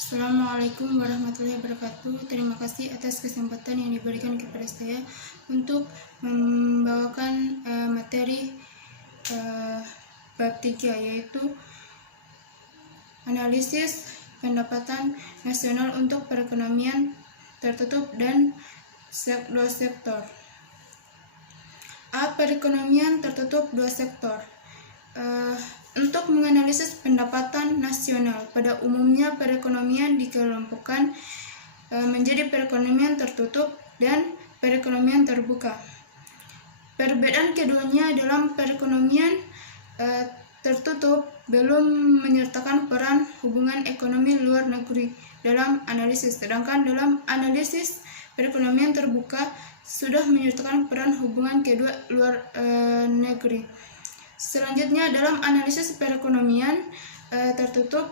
Assalamualaikum warahmatullahi wabarakatuh. Terima kasih atas kesempatan yang diberikan kepada saya untuk membawakan materi bab 3, yaitu analisis pendapatan nasional untuk perekonomian tertutup dan dua sektor. Perekonomian tertutup dua sektor. Untuk menganalisis pendapatan nasional, pada umumnya perekonomian dikelompokkan menjadi perekonomian tertutup dan perekonomian terbuka. Perbedaan keduanya dalam perekonomian tertutup belum menyertakan peran hubungan ekonomi luar negeri dalam analisis, sedangkan dalam analisis perekonomian terbuka sudah menyertakan peran hubungan kedua luar negeri. Selanjutnya, dalam analisis perekonomian tertutup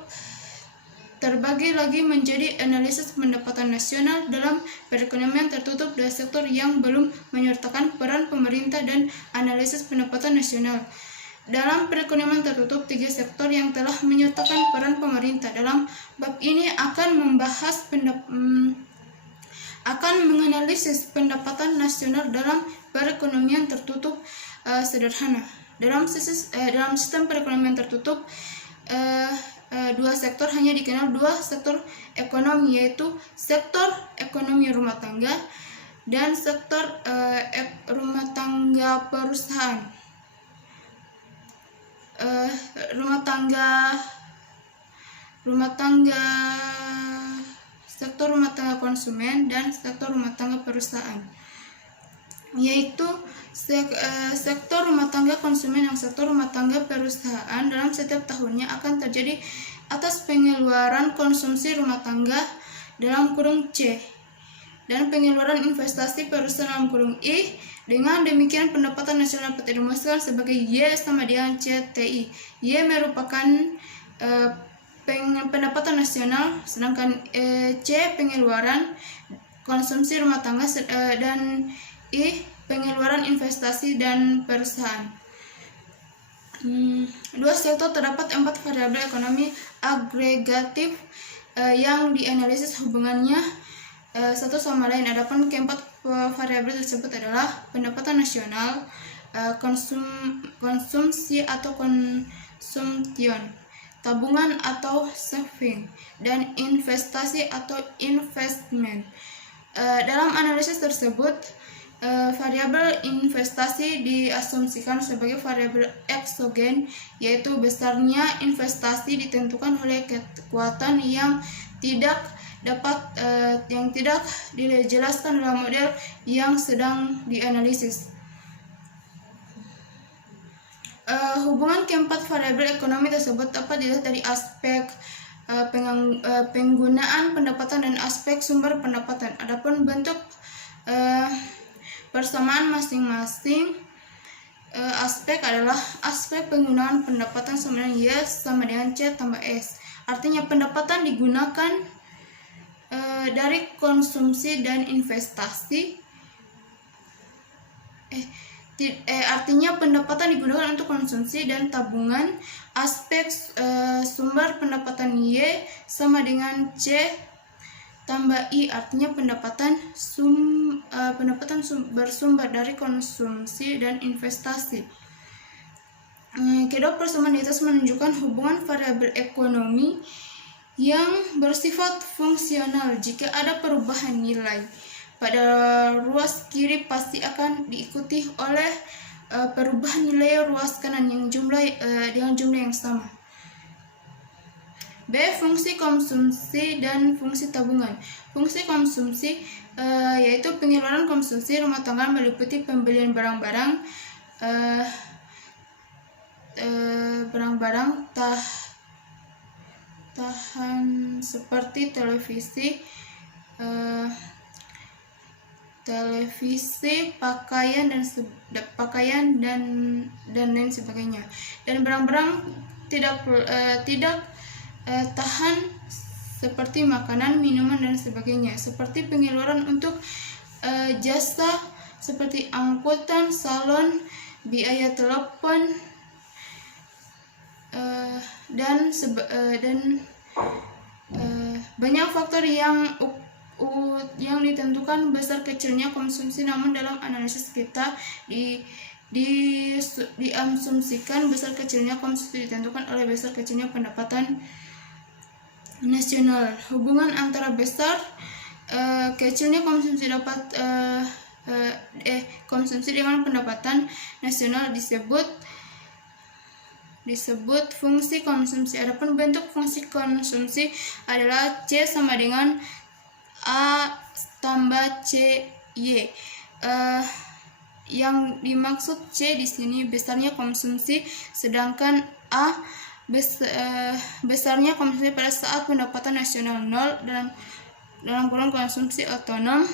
terbagi lagi menjadi analisis pendapatan nasional dalam perekonomian tertutup dua sektor yang belum menyertakan peran pemerintah dan analisis pendapatan nasional dalam perekonomian tertutup tiga sektor yang telah menyertakan peran pemerintah. Dalam bab ini akan menganalisis pendapatan nasional dalam perekonomian tertutup sederhana. Dalam sistem perekonomian tertutup, dua sektor hanya dikenal dua sektor ekonomi, yaitu sektor ekonomi rumah tangga dan sektor rumah tangga perusahaan. Sektor rumah tangga konsumen dan sektor rumah tangga perusahaan, yaitu sektor rumah tangga konsumen dan sektor rumah tangga perusahaan dalam setiap tahunnya akan terjadi atas pengeluaran konsumsi rumah tangga dalam kurung C dan pengeluaran investasi perusahaan dalam kurung I. Dengan demikian pendapatan nasional dapat dirumuskan sebagai Y sama dengan CTI. Y merupakan pendapatan nasional, sedangkan C pengeluaran konsumsi rumah tangga dan I pengeluaran investasi dan perusahaan. Dua sektor terdapat 4 variabel ekonomi agregatif yang dianalisis hubungannya satu sama lain. Adapun keempat variabel tersebut adalah pendapatan nasional, konsumsi atau consumption, tabungan atau saving, dan investasi atau investment. Dalam analisis tersebut, variabel investasi diasumsikan sebagai variabel eksogen, yaitu besarnya investasi ditentukan oleh kekuatan yang tidak dijelaskan dalam model yang sedang dianalisis. Hubungan keempat variabel ekonomi tersebut dapat dilihat dari aspek penggunaan pendapatan dan aspek sumber pendapatan. Adapun bentuk persamaan masing-masing aspek adalah aspek penggunaan pendapatan sama dengan Y sama dengan C tambah S. Artinya pendapatan digunakan dari konsumsi dan investasi. Artinya pendapatan digunakan untuk konsumsi dan tabungan. Aspek sumber pendapatan Y sama dengan C tambah I, artinya pendapatan bersumber dari konsumsi dan investasi. Kedua persamaan di atas menunjukkan hubungan variabel ekonomi yang bersifat fungsional. Jika ada perubahan nilai pada ruas kiri, pasti akan diikuti oleh perubahan nilai ruas kanan dengan jumlah yang sama. B. Fungsi konsumsi dan fungsi tabungan. Fungsi konsumsi yaitu pengeluaran konsumsi rumah tangga meliputi pembelian barang-barang tahan seperti televisi, pakaian dan lain sebagainya. Dan barang-barang tidak tahan seperti makanan, minuman dan sebagainya, seperti pengeluaran untuk jasa seperti angkutan, salon, biaya telepon, dan Banyak faktor yang ditentukan besar kecilnya konsumsi, namun dalam analisis kita diasumsikan besar kecilnya konsumsi ditentukan oleh besar kecilnya pendapatan nasional. Hubungan antara besar kecilnya konsumsi konsumsi dengan pendapatan nasional disebut fungsi konsumsi. Adapun bentuk fungsi konsumsi adalah C sama dengan A tambah C Y. Yang dimaksud C di sini besarnya konsumsi, sedangkan A besarnya konsumsi pada saat pendapatan nasional 0 dalam kurung konsumsi otonom.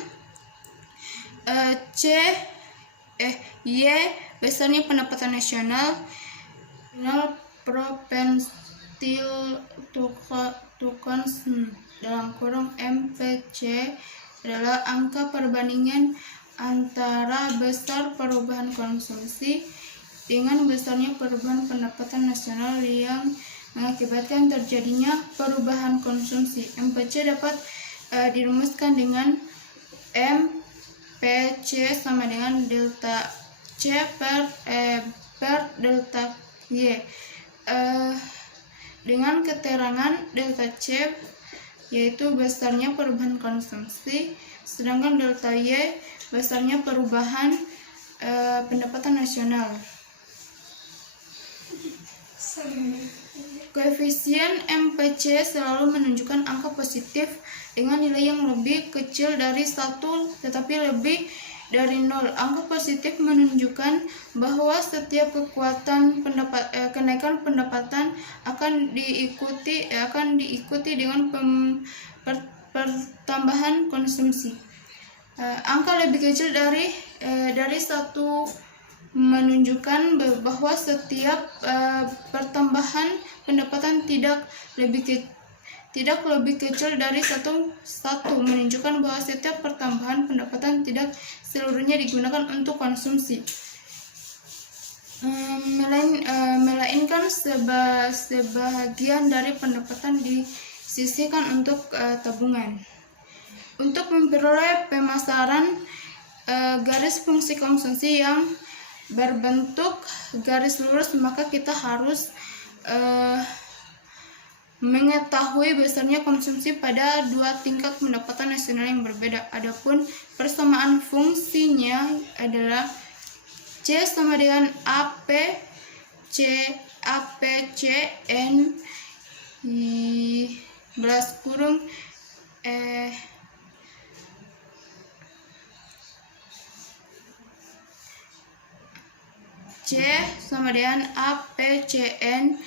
Y besarnya pendapatan nasional propensil dalam kurung MPC adalah angka perbandingan antara besar perubahan konsumsi dengan besarnya perubahan pendapatan nasional yang mengakibatkan terjadinya perubahan konsumsi. MPC dapat dirumuskan dengan MPC sama dengan delta C per delta Y, dengan keterangan delta C yaitu besarnya perubahan konsumsi, sedangkan delta Y besarnya perubahan pendapatan nasional. Koefisien MPC selalu menunjukkan angka positif dengan nilai yang lebih kecil dari 1 tetapi lebih dari 0. Angka positif menunjukkan bahwa setiap kenaikan pendapatan akan diikuti dengan pertambahan konsumsi. Angka lebih kecil dari 1 menunjukkan bahwa setiap pertambahan pendapatan tidak lebih kecil dari 1 menunjukkan bahwa setiap pertambahan pendapatan tidak seluruhnya digunakan untuk konsumsi, melainkan sebagian dari pendapatan disisihkan untuk tabungan. Untuk memperoleh pemasaran garis fungsi konsumsi yang berbentuk garis lurus, maka kita harus mengetahui besarnya konsumsi pada dua tingkat pendapatan nasional yang berbeda. Adapun persamaan fungsinya adalah C sama dengan APCN belas kurung C sama dengan APCN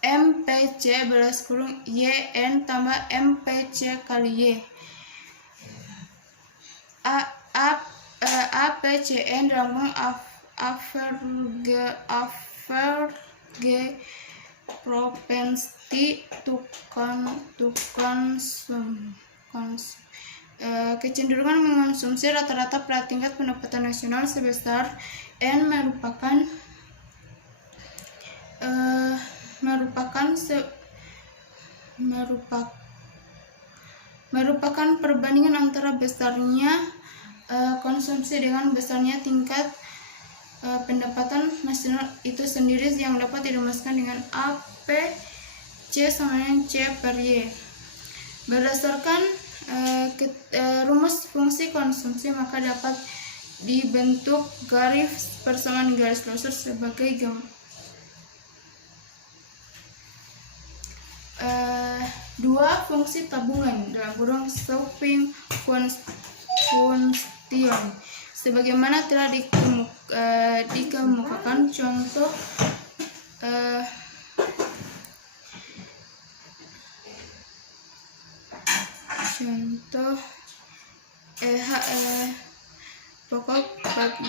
MPC belas kurung YN tambah MPC kali Y. APCN dalam kurung average propensity to consume. Kecenderungan mengonsumsi rata-rata pada tingkat pendapatan nasional sebesar N merupakan perbandingan antara besarnya konsumsi dengan besarnya tingkat pendapatan nasional itu sendiri, yang dapat dirumuskan dengan C sama dengan C per Y. Berdasarkan rumus fungsi konsumsi, maka dapat dibentuk garis persamaan garis lurus sebagai dua fungsi tabungan dalam kurung shopping function sebagaimana telah dikemukakan. Contoh pokok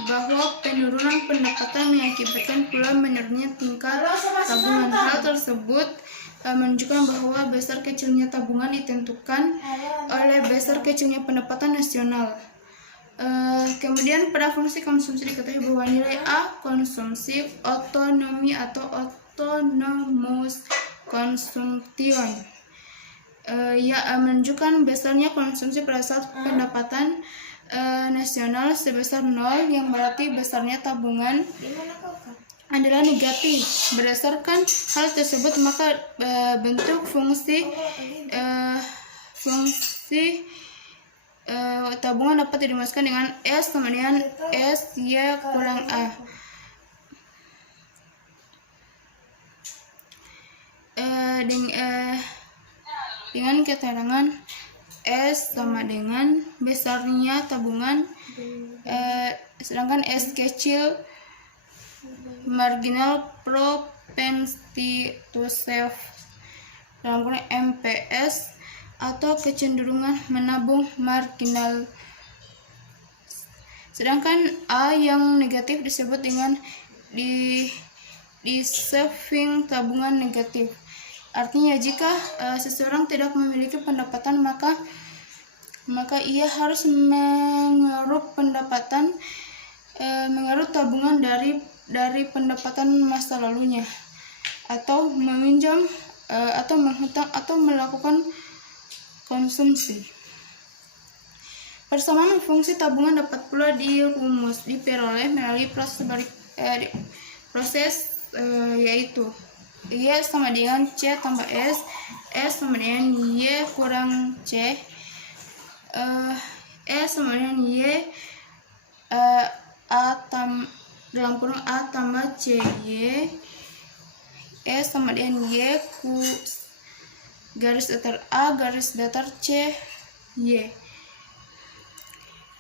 bahwa penurunan pendapatan mengakibatkan pula menurunnya tingkat tabungan. Hal tersebut menunjukkan bahwa besar kecilnya tabungan ditentukan oleh besar kecilnya pendapatan nasional. Kemudian pada fungsi konsumsi diketahui bahwa nilai A konsumsi otonomi atau autonomous consumption menunjukkan besarnya konsumsi pada saat pendapatan nasional sebesar 0, yang berarti besarnya tabungan adalah negatif. Berdasarkan hal tersebut, maka bentuk fungsi tabungan dapat dirumuskan dengan S sama dengan SY kurang A. Dengan keterangan S sama dengan besarnya tabungan, sedangkan S kecil marginal propensity to save dalam kurung MPS atau kecenderungan menabung marginal. Sedangkan A yang negatif disebut dengan di saving tabungan negatif. Artinya jika seseorang tidak memiliki pendapatan, maka ia harus mengeruk tabungan dari pendapatan masa lalunya, atau meminjam, atau menghutang, atau melakukan konsumsi. Persamaan fungsi tabungan dapat pula diperoleh melalui proses yaitu Y sama dengan C tambah S, S sama dengan Y kurang C, S sama dengan Y, dalam kurung A tambah C Y, S sama dengan Y ku garis datar A garis datar C Y,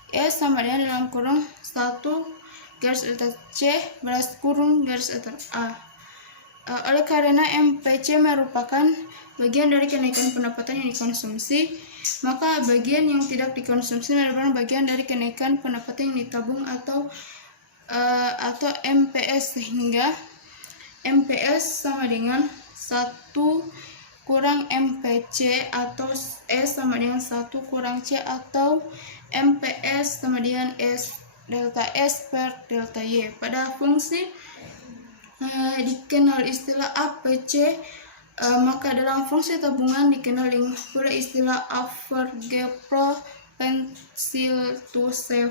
S sama dengan dalam kurung 1 garis datar C balas kurung garis datar A. Oleh karena MPC merupakan bagian dari kenaikan pendapatan yang dikonsumsi, maka bagian yang tidak dikonsumsi merupakan bagian dari kenaikan pendapatan yang ditabung atau MPS, sehingga MPS sama dengan 1 kurang MPC atau S sama dengan 1 kurang C, atau MPS sama dengan S delta S per delta Y. Pada fungsi dikenal istilah APC, maka dalam fungsi tabungan dikenal pula istilah average propensity to save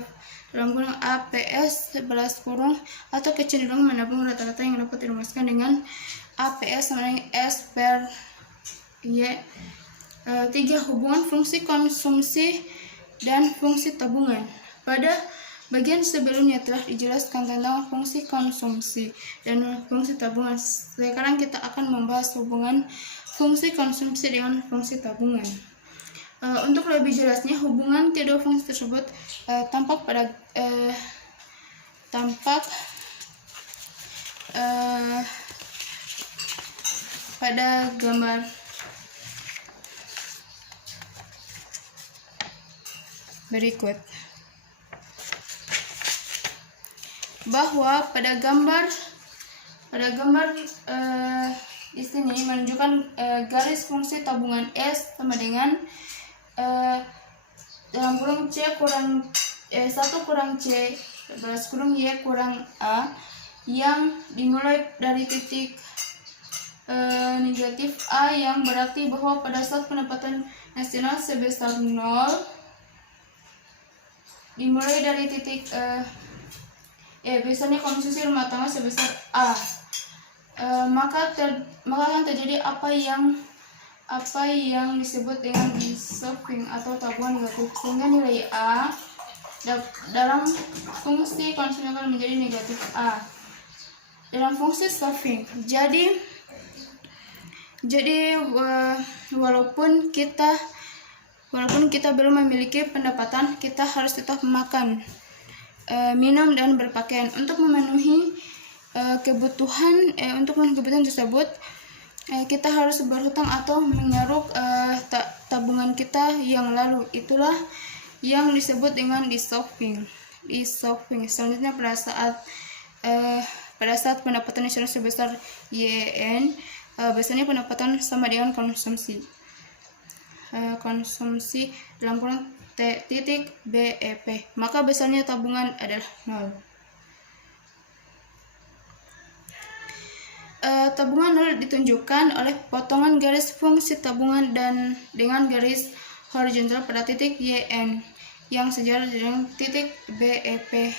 dalam kurung APS balas kurung, atau kecenderungan menabung rata-rata, yang dapat dirumuskan dengan APS sama dengan S per Y. 3. Hubungan fungsi konsumsi dan fungsi tabungan. Pada bagian sebelumnya telah dijelaskan tentang fungsi konsumsi dan fungsi tabungan. Sekarang kita akan membahas hubungan fungsi konsumsi dengan fungsi tabungan. Untuk lebih jelasnya, hubungan kedua fungsi tersebut tampak pada gambar berikut, bahwa pada gambar di sini menunjukkan garis fungsi tabungan S sama dengan dalam kurung C kurang 1 kurang C balas kurung Y kurang A, yang dimulai dari titik negatif A, yang berarti bahwa pada saat pendapatan nasional sebesar 0, dimulai dari titik biasanya konsumsi rumah tangga sebesar A, maka akan terjadi apa yang disebut dengan saving atau tabungan negatif, sehingga nilai A dalam fungsi konsumsi akan menjadi negatif A dalam fungsi saving. Jadi walaupun kita belum memiliki pendapatan, kita harus tetap makan, minum, dan berpakaian. Untuk memenuhi kebutuhan tersebut, kita harus berhutang atau mengeruk tabungan kita yang lalu. Itulah yang disebut dengan saving. Selanjutnya, pada saat pendapatan nasional sebesar YN, biasanya pendapatan sama dengan konsumsi dalam kurung titik BEP, maka besarnya tabungan adalah 0. Tabungan nol ditunjukkan oleh potongan garis fungsi tabungan dan dengan garis horizontal pada titik YN yang sejajar dengan titik BEP.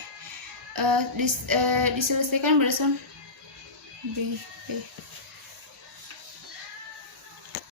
Diselesaikan berdasarkan BP.